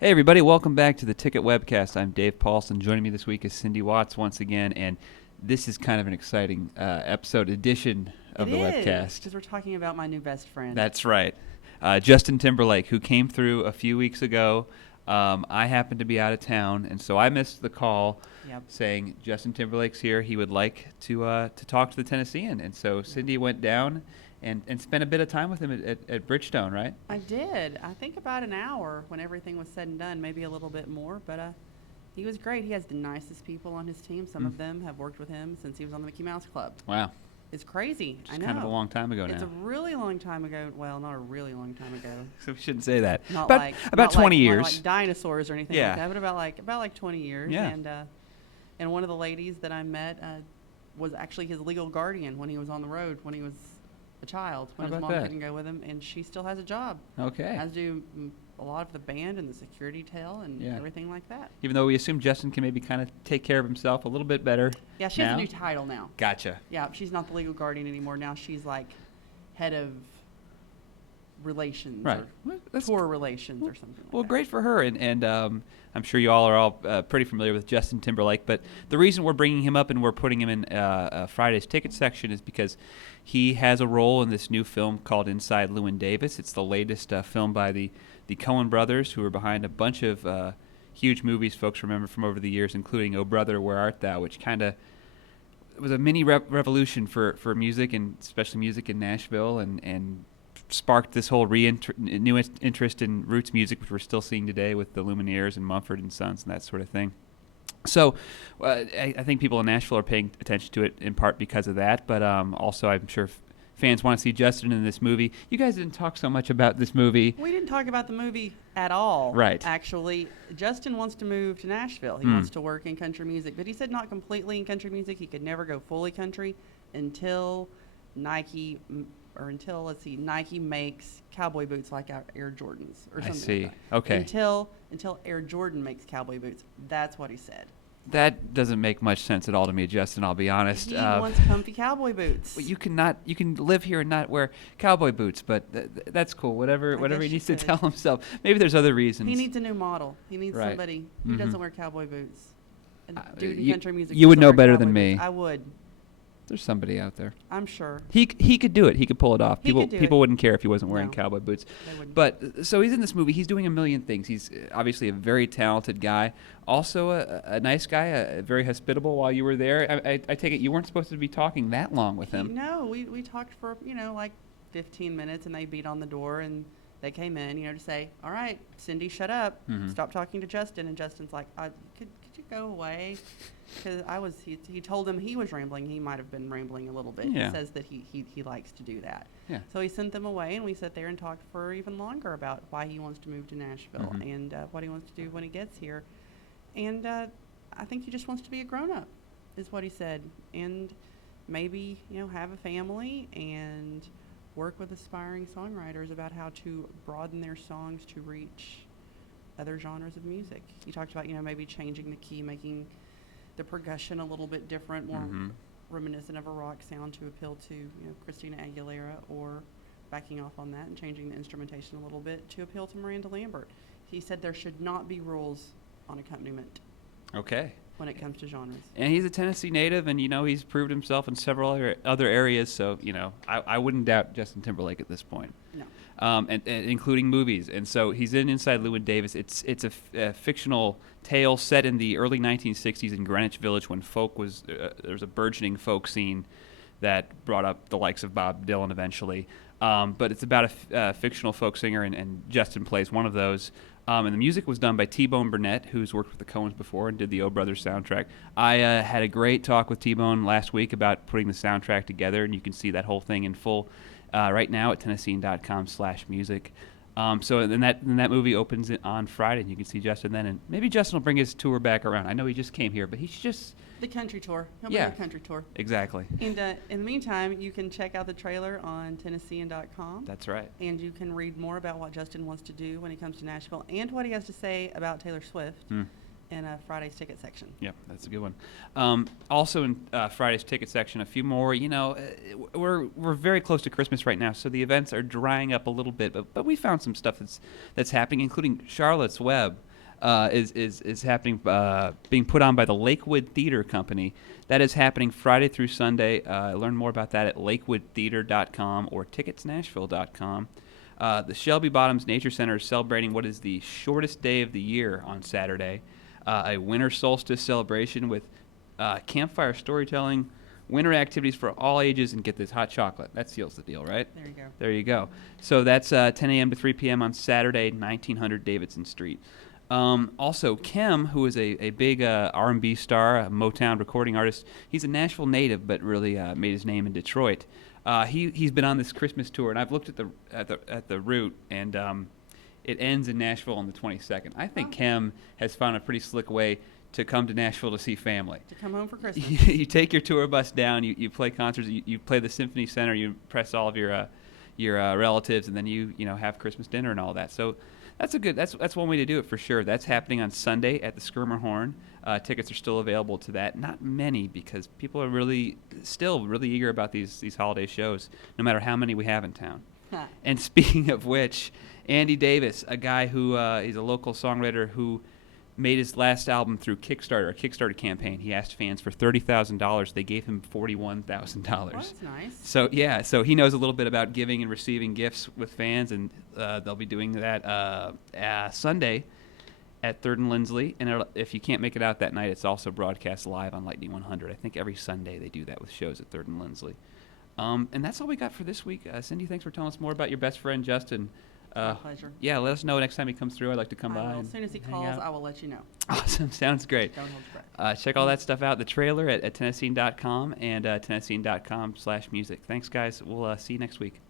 Hey everybody, welcome back to the Ticket Webcast. I'm Dave Paulson. Joining me this week is Cindy Watts once again, and this is kind of an exciting episode edition of the webcast. Because we're talking about my new best friend. That's right. Justin Timberlake, who came through a few weeks ago. I happened to be out of town, and so I missed the call saying Justin Timberlake's here. He would like to talk to the Tennessean, and so Cindy went down and spent a bit of time with him at Bridgestone, right? I did. I think about an hour when everything was said and done, maybe a little bit more, but he was great. He has the nicest people on his team. Some of them have worked with him since he was on the Mickey Mouse Club. Wow. It's crazy. I know. Kind of a long time ago now. It's a really long time ago. Well, not a really long time ago. So we shouldn't say that. Not about 20 years. Not like dinosaurs or anything like that, but about like 20 years. Yeah. And one of the ladies that I met was actually his legal guardian when he was on the road, when he was a child, when his mom couldn't go with him, and she still has a job. Okay. As do a lot of the band and the security tail and everything like that. Even though we assume Justin can maybe kind of take care of himself a little bit better. Yeah, she has a new title now. Gotcha. Yeah, she's not the legal guardian anymore. Now she's like head of relations, right? Or tour relations, or something like that. Well, great for her, and I'm sure you all are pretty familiar with Justin Timberlake. But the reason we're bringing him up and we're putting him in Friday's ticket section is because he has a role in this new film called Inside Llewyn Davis. It's the latest film by the Coen brothers, who are behind a bunch of huge movies folks remember from over the years, including Oh Brother, Where Art Thou, which kind of was a mini revolution for music, and especially music in Nashville, and sparked this whole new interest in roots music, which we're still seeing today with the Lumineers and Mumford and Sons and that sort of thing. So I think people in Nashville are paying attention to it in part because of that, but also I'm sure fans want to see Justin in this movie. You guys didn't talk so much about this movie. We didn't talk about the movie at all. Right. Actually, Justin wants to move to Nashville. He wants to work in country music, but he said not completely in country music. He could never go fully country until Nike makes cowboy boots like Air Jordans or something. I see. Like that. Okay. Until Air Jordan makes cowboy boots. That's what he said. That doesn't make much sense at all to me, Justin. I'll be honest. He wants comfy cowboy boots. Well, you can live here and not wear cowboy boots, but that's cool. Whatever he needs to tell himself. Maybe there's other reasons. He needs a new model. He needs somebody who doesn't wear cowboy boots. Country music. You would know better than me. I would. There's somebody out there. I'm sure. He could do it. He could pull it off. People wouldn't care if he wasn't wearing No, cowboy boots. They wouldn't. But so he's in this movie. He's doing a million things. He's obviously a very talented guy. Also a nice guy, very hospitable while you were there. I take it you weren't supposed to be talking that long with him. No, we talked for, like 15 minutes, and they beat on the door, and they came in, to say, all right, Cindy, shut up. Stop talking to Justin. And Justin's like, could you go away? Because he told him he was rambling. He might have been rambling a little bit. Yeah. He says that he likes to do that. Yeah. So he sent them away, and we sat there and talked for even longer about why he wants to move to Nashville and what he wants to do when he gets here. And I think he just wants to be a grown-up, is what he said. And maybe, have a family and work with aspiring songwriters about how to broaden their songs to reach other genres of music. He talked about, maybe changing the key, making the percussion a little bit different, more reminiscent of a rock sound to appeal to, Christina Aguilera, or backing off on that and changing the instrumentation a little bit to appeal to Miranda Lambert. He said there should not be rules on accompaniment. Okay. When it comes to genres. And he's a Tennessee native, and he's proved himself in several other areas. So I wouldn't doubt Justin Timberlake at this point. No. And including movies. And so he's in Inside Llewyn Davis. It's a fictional tale set in the early 1960s in Greenwich Village, when folk was there was a burgeoning folk scene that brought up the likes of Bob Dylan eventually. But it's about a fictional folk singer, and Justin plays one of those. And the music was done by T-Bone Burnett, who's worked with the Coens before and did the Oh Brothers soundtrack. I had a great talk with T-Bone last week about putting the soundtrack together, and you can see that whole thing in full right now at Tennessean.com/music. So then that movie opens on Friday, and you can see Justin then. And maybe Justin will bring his tour back around. I know he just came here, but he's just... The country tour. He'll be the country tour. Exactly. And in the meantime, you can check out the trailer on Tennessean.com. That's right. And you can read more about what Justin wants to do when he comes to Nashville and what he has to say about Taylor Swift in Friday's ticket section. Yep, that's a good one. Also in Friday's ticket section, a few more. We're very close to Christmas right now, so the events are drying up a little bit. But we found some stuff that's happening, including Charlotte's Web. is happening, being put on by the Lakewood Theater Company. That is happening Friday through Sunday. Learn more about that at lakewoodtheater.com or ticketsnashville.com. The Shelby Bottoms Nature Center is celebrating what is the shortest day of the year on Saturday, a winter solstice celebration with campfire storytelling, winter activities for all ages, and get this, hot chocolate. That seals the deal, right? There you go. There you go. So that's 10 a.m. to 3 p.m. on Saturday, 1900 Davidson Street. Also, Kim, who is a big R&B star, a Motown recording artist, he's a Nashville native, but really made his name in Detroit. He's been on this Christmas tour, and I've looked at the route, and it ends in Nashville on the 22nd. I think Kim has found a pretty slick way to come to Nashville to see family. To come home for Christmas. You take your tour bus down, you play concerts, you play the Symphony Center, you impress all of your relatives, and then you have Christmas dinner and all that. So that's one way to do it for sure. That's happening on Sunday at the Skirmerhorn. Tickets are still available to that. Not many, because people are still really eager about these holiday shows, no matter how many we have in town. And speaking of which, Andy Davis, a guy who he's a local songwriter who made his last album through Kickstarter, a Kickstarter campaign. He asked fans for $30,000. They gave him $41,000. That's nice. So he knows a little bit about giving and receiving gifts with fans, and they'll be doing that Sunday at 3rd and Lindsley. And if you can't make it out that night, it's also broadcast live on Lightning 100. I think every Sunday they do that with shows at 3rd and Lindsley. And that's all we got for this week. Cindy, thanks for telling us more about your best friend, Justin. My pleasure. Yeah, let us know next time he comes through. I'd like to come by. As soon as he calls, I will let you know. Awesome. Sounds great. Don't hold your breath. Check all that stuff out, the trailer at Tennessean.com and Tennessean.com/music. Thanks, guys. We'll see you next week.